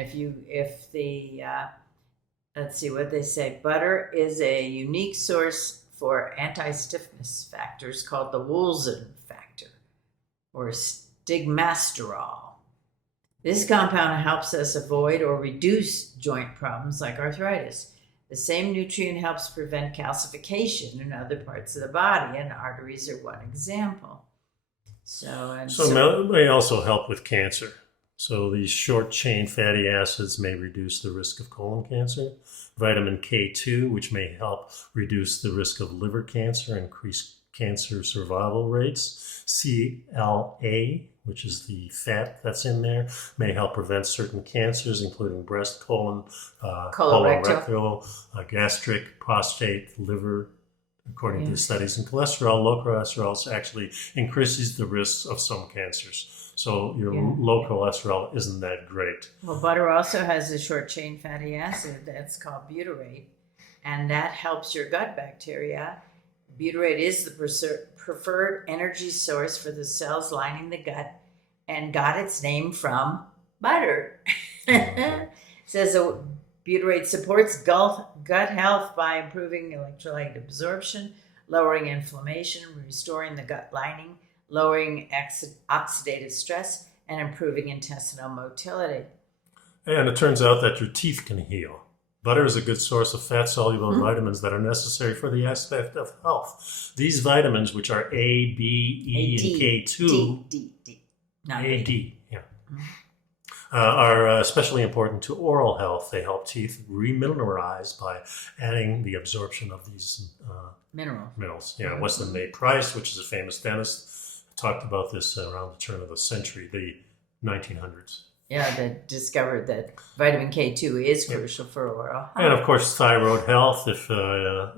let's see what they say. Butter is a unique source for anti-stiffness factors called the Wolzin factor or stigmasterol. This compound helps us avoid or reduce joint problems like arthritis. The same nutrient helps prevent calcification in other parts of the body, and arteries are one example. So it may also help with cancer. So these short-chain fatty acids may reduce the risk of colon cancer. Vitamin K2, which may help reduce the risk of liver cancer, increase cancer survival rates. CLA, which is the fat that's in there, may help prevent certain cancers, including breast, colon, colorectal, gastric, prostate, liver, according to the studies. And low cholesterol actually increases the risks of some cancers. So your low cholesterol isn't that great. Well, butter also has a short-chain fatty acid that's called butyrate, and that helps your gut bacteria. Butyrate is the preferred energy source for the cells lining the gut and got its name from butter. It says butyrate supports gut health by improving electrolyte absorption, lowering inflammation, restoring the gut lining, lowering oxidative stress, and improving intestinal motility. And it turns out that your teeth can heal. Butter is a good source of fat-soluble vitamins that are necessary for the aspect of health. These vitamins, which are A, B, E, and K2, D. Not A, B. D, yeah, are especially important to oral health. They help teeth remineralize by adding the absorption of these minerals. Yeah, Weston A. Price, which is a famous dentist, talked about this around the turn of the century, the 1900s. Yeah, that discovered that vitamin K2 is crucial for oral health. And of course, thyroid health. If a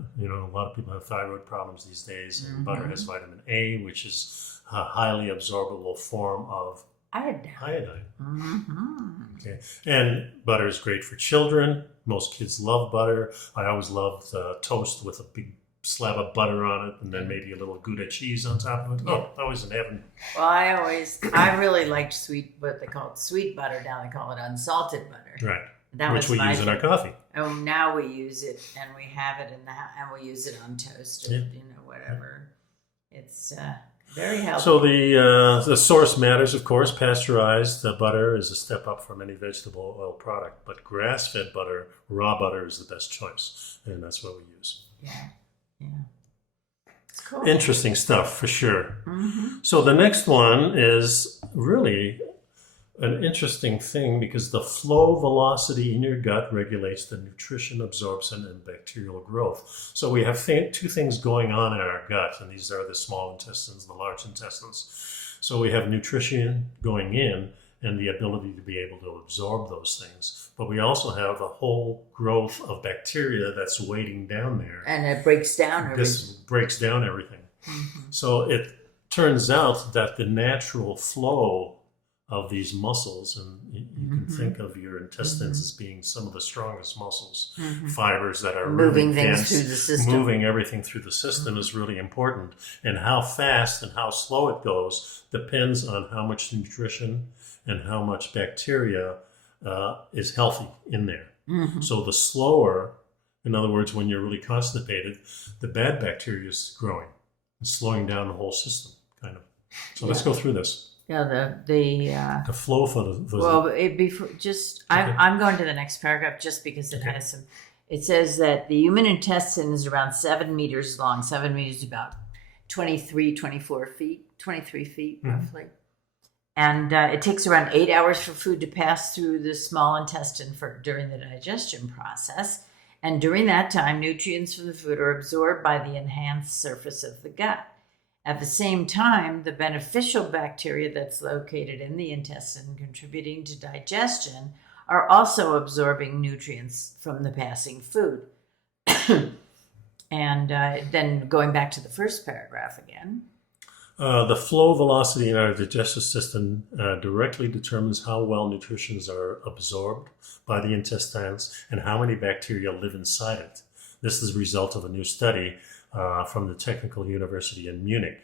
lot of people have thyroid problems these days, and butter has vitamin A, which is a highly absorbable form of iodine. Okay, and butter is great for children. Most kids love butter. I always loved toast with a big slab of butter on it, and then maybe a little Gouda cheese on top of it. Oh, I was in heaven. Well, I really liked what they call sweet butter. Now they call it unsalted butter. Right. That which we use in our coffee. Oh, now we use it, and we have it in the house, and we use it on toast, or whatever. It's very healthy. So the source matters, of course. Pasteurized butter is a step up from any vegetable oil product, but grass-fed butter, raw butter, is the best choice, and that's what we use. Yeah. It's cool. Interesting stuff, for sure. So the next one is really an interesting thing because the flow velocity in your gut regulates the nutrition absorption and bacterial growth. So we have two things going on in our gut, and these are the small intestines, the large intestines. So we have nutrition going in and the ability to be able to absorb those things. But we also have a whole growth of bacteria that's waiting down there. And it breaks down everything. This breaks down everything. So it turns out that the natural flow of these muscles, and you can think of your intestines as being some of the strongest muscles, fibers that are moving really things dense, through the system. moving everything through the system is really important. And how fast and how slow it goes depends on how much nutrition and how much bacteria is healthy in there. So the slower, in other words, when you're really constipated, the bad bacteria is growing and slowing down the whole system, kind of. So let's go through this. Yeah, The flow for I'm going to the next paragraph just because it has some. It says that the human intestine is around 7 meters long. 7 meters is about 23 feet roughly. And it takes around 8 hours for food to pass through the small intestine during the digestion process. And during that time, nutrients from the food are absorbed by the enhanced surface of the gut. At the same time, the beneficial bacteria that's located in the intestine contributing to digestion are also absorbing nutrients from the passing food. And then going back to the first paragraph again. The flow velocity in our digestive system directly determines how well nutrients are absorbed by the intestines and how many bacteria live inside it. This is the result of a new study from the Technical University in Munich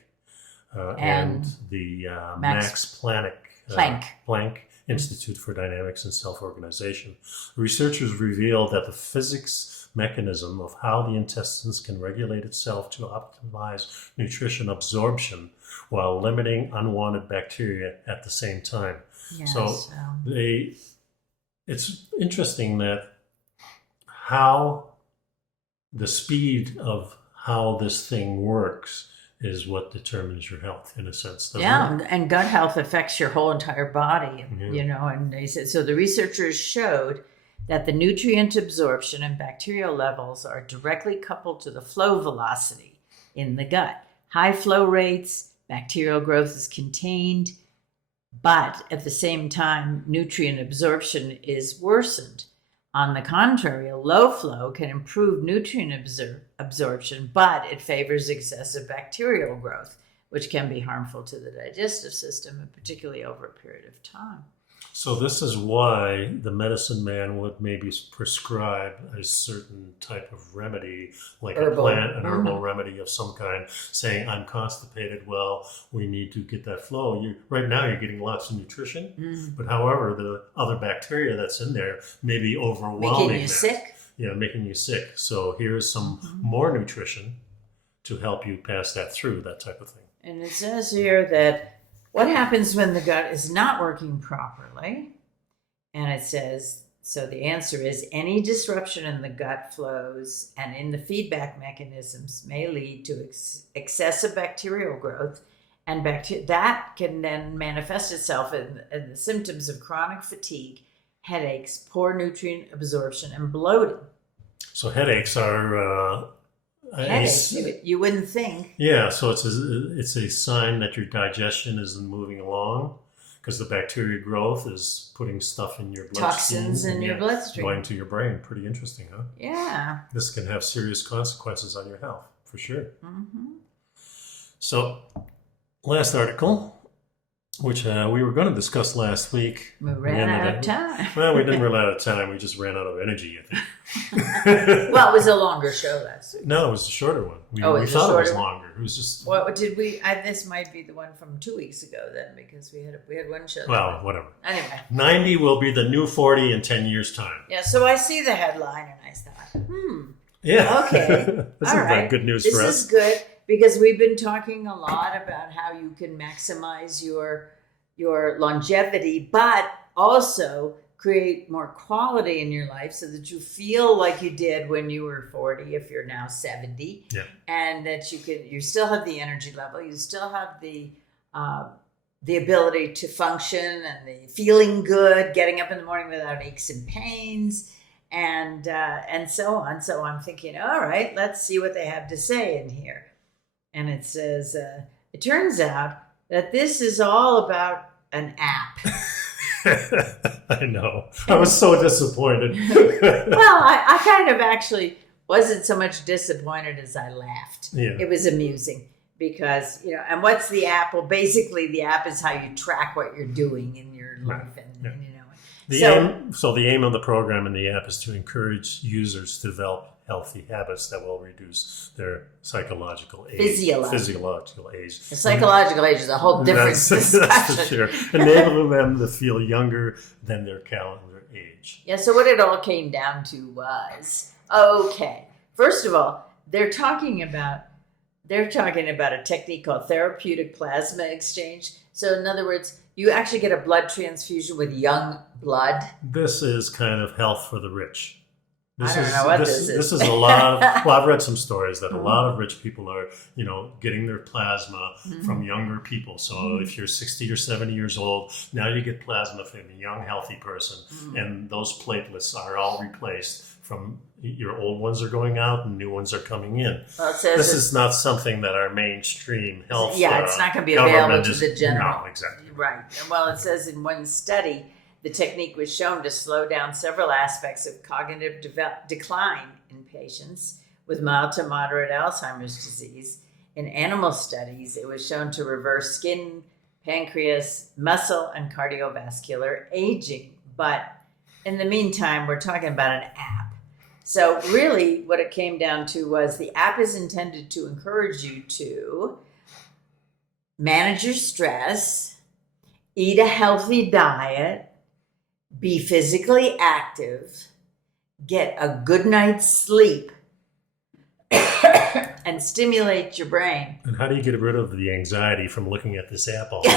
and the Max Planck Institute for Dynamics and Self-Organization. Researchers revealed that the physics mechanism of how the intestines can regulate itself to optimize nutrition absorption while limiting unwanted bacteria at the same time. It's interesting that how the speed of how this thing works is what determines your health, in a sense. Doesn't it? And gut health affects your whole entire body, and they said, so the researchers showed that the nutrient absorption and bacterial levels are directly coupled to the flow velocity in the gut. High flow rates, bacterial growth is contained, but at the same time, nutrient absorption is worsened. On the contrary, a low flow can improve nutrient absorption, but it favors excessive bacterial growth, which can be harmful to the digestive system, and particularly over a period of time. So this is why the medicine man would maybe prescribe a certain type of remedy, like an herbal remedy of some kind, saying, I'm constipated, well, we need to get that flow. Right now you're getting lots of nutrition, but however, the other bacteria that's in there may be overwhelming. Making you sick? Yeah, making you sick. So here's some more nutrition to help you pass that through, that type of thing. And it says here that What happens when the gut is not working properly? And it says, so the answer is any disruption in the gut flows and in the feedback mechanisms may lead to excessive bacterial growth, and that can then manifest itself in the symptoms of chronic fatigue, headaches, poor nutrient absorption, and bloating. So headaches are Headaches, you wouldn't think. yeah. So it's a sign that your digestion isn't moving along because the bacteria growth is putting stuff in your bloodstream. Toxins in your bloodstream. Going to your brain. Pretty interesting, huh? Yeah. This can have serious consequences on your health, for sure. Mm-hmm. So, last article, which we were going to discuss last week. We ran out of time. Well, we didn't run out of time. We just ran out of energy, I think. Well, it was a longer show last week. No, it was a shorter one. We it was thought it was one? longer. It was just... What did we... this might be the one from 2 weeks ago then, because we had one show. Well, whatever. Anyway. 90 will be the new 40 in 10 years' time. Yeah, so I see the headline and I thought, Yeah. Okay. This All is right. good news for us. This is good because we've been talking a lot about how you can maximize your longevity, but also create more quality in your life so that you feel like you did when you were 40 if you're now 70. Yeah. And that you still have the energy level, you still have the ability to function and the feeling good, getting up in the morning without aches and pains, and so on. So I'm thinking, all right, let's see what they have to say in here. And it says, it turns out that this is all about an app. I know. I was so disappointed. Well, I kind of actually wasn't so much disappointed as I laughed. Yeah. It was amusing because, and what's the app? Well, basically the app is how you track what you're doing in your life. And The aim of the program and the app is to encourage users to develop healthy habits that will reduce their psychological age. Physiological age. The psychological age is a whole different discussion. That's for sure. Enabling them to feel younger than their calendar age. Yeah, so what it all came down to was, okay, first of all, they're talking about a technique called therapeutic plasma exchange. So in other words, you actually get a blood transfusion with young blood. This is kind of health for the rich. I don't know what this is. This is a lot of, well, I've read some stories that a lot of rich people are, getting their plasma from younger people. So if you're 60 or 70 years old, now you get plasma from a young, healthy person. And those platelets are all replaced from your old ones are going out and new ones are coming in. Well, it says this is not something that our mainstream health it's not going to be available to the general. No, exactly. Right. Well, it says in one study, the technique was shown to slow down several aspects of cognitive decline in patients with mild to moderate Alzheimer's disease. In animal studies, it was shown to reverse skin, pancreas, muscle, and cardiovascular aging. But in the meantime, we're talking about an app. So really what it came down to was the app is intended to encourage you to manage your stress, eat a healthy diet, be physically active, get a good night's sleep, and stimulate your brain. And how do you get rid of the anxiety from looking at this app all the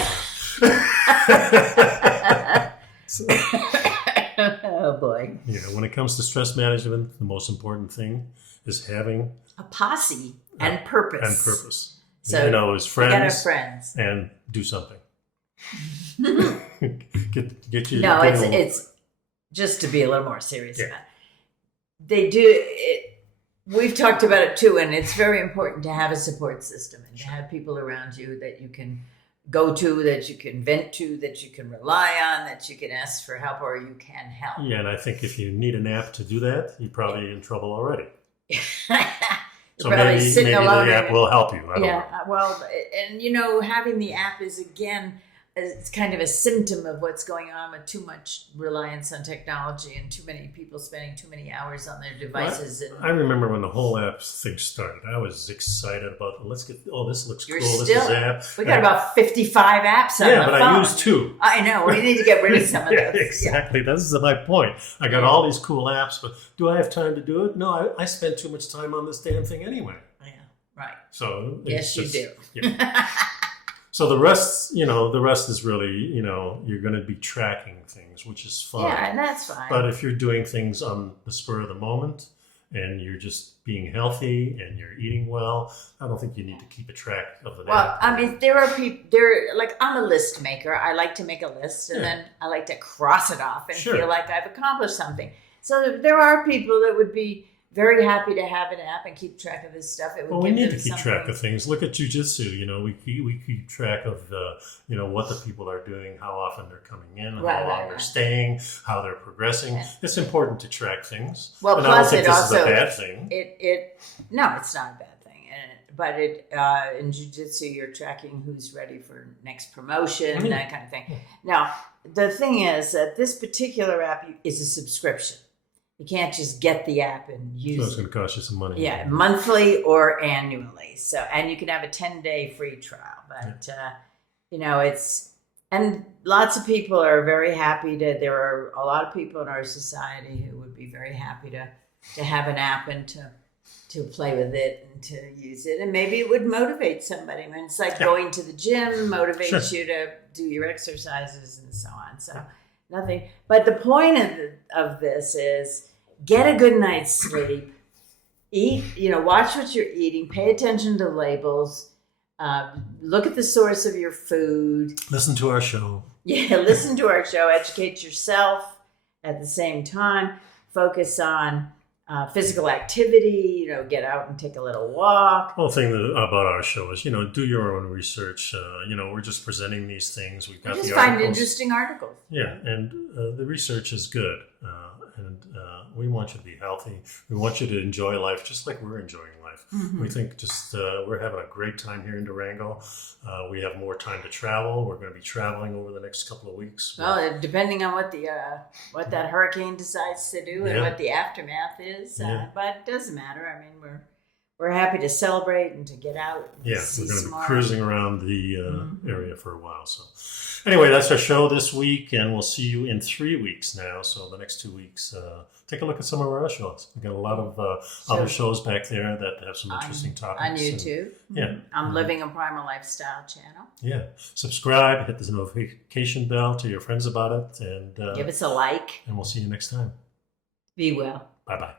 time? Oh boy. When it comes to stress management, the most important thing is having a posse and purpose. So as friends, you gotta have friends and do something. get you. No, it's just to be a little more serious about it. They do it. We've talked about it too, and it's very important to have a support system and to have people around you that you can go to, that you can vent to, that you can rely on, that you can ask for help or you can help. Yeah, and I think if you need an app to do that, you're probably in trouble already. So maybe the app will help you. I don't know. Well, and having the app is again, it's kind of a symptom of what's going on with too much reliance on technology and too many people spending too many hours on their devices. I remember when the whole app thing started. I was excited about, this looks cool. This is app. We got about 55 apps on the phone. Yeah, but I use 2. I know. We need to get rid of some of those. Exactly. This is my point. I got all these cool apps, but do I have time to do it? No, I spend too much time on this damn thing anyway. Yeah, right. So yes, you do. Yeah. So the rest, the rest is really, you're going to be tracking things, which is fine. Yeah, and that's fine. But if you're doing things on the spur of the moment and you're just being healthy and you're eating well, I don't think you need to keep a track of that. Well, I mean, there are people, like, I'm a list maker. I like to make a list and then I like to cross it off and feel like I've accomplished something. So there are people that would be very happy to have an app and keep track of this stuff. It would we need to keep track of things. Look at jiu-jitsu. We keep track of what the people are doing, how often they're coming in, how long they're staying, how they're progressing. Yeah. It's important to track things. Well, and plus I don't think it this also is a bad thing. No, it's not a bad thing. But in jiu-jitsu, you're tracking who's ready for next promotion, that kind of thing. Yeah. Now, the thing is that this particular app is a subscription. You can't just get the app and use it. So it's going to cost you some money. Yeah, monthly or annually. So, and you can have a 10-day free trial. But, and lots of people are very happy there are a lot of people in our society who would be very happy to have an app and to play with it and to use it. And maybe it would motivate somebody. I mean, it's like going to the gym motivates you to do your exercises and so on. So nothing. But the point of this is get a good night's sleep, eat, watch what you're eating, pay attention to labels, look at the source of your food. Listen to our show. Yeah, listen to our show, educate yourself at the same time, focus on physical activity, get out and take a little walk. The thing about our show is, do your own research. We're just presenting these things. We've got just the find articles. Interesting articles. Yeah, and the research is good. And we want you to be healthy. We want you to enjoy life just like we're enjoying life. Mm-hmm. We think we're having a great time here in Durango. We have more time to travel. We're going to be traveling over the next couple of weeks. Well, depending on what that hurricane decides to do and what the aftermath is. But it doesn't matter. I mean, we're happy to celebrate and to get out. And we're going to be cruising around the area for a while. So anyway, that's our show this week, and we'll see you in 3 weeks now. So the next 2 weeks, take a look at some of our other shows. We've got a lot of other shows back there that have some interesting topics. On YouTube. I'm Living a Primal Lifestyle channel. Yeah. Subscribe, hit the notification bell, tell your friends about it, and give us a like. And we'll see you next time. Be well. Bye-bye.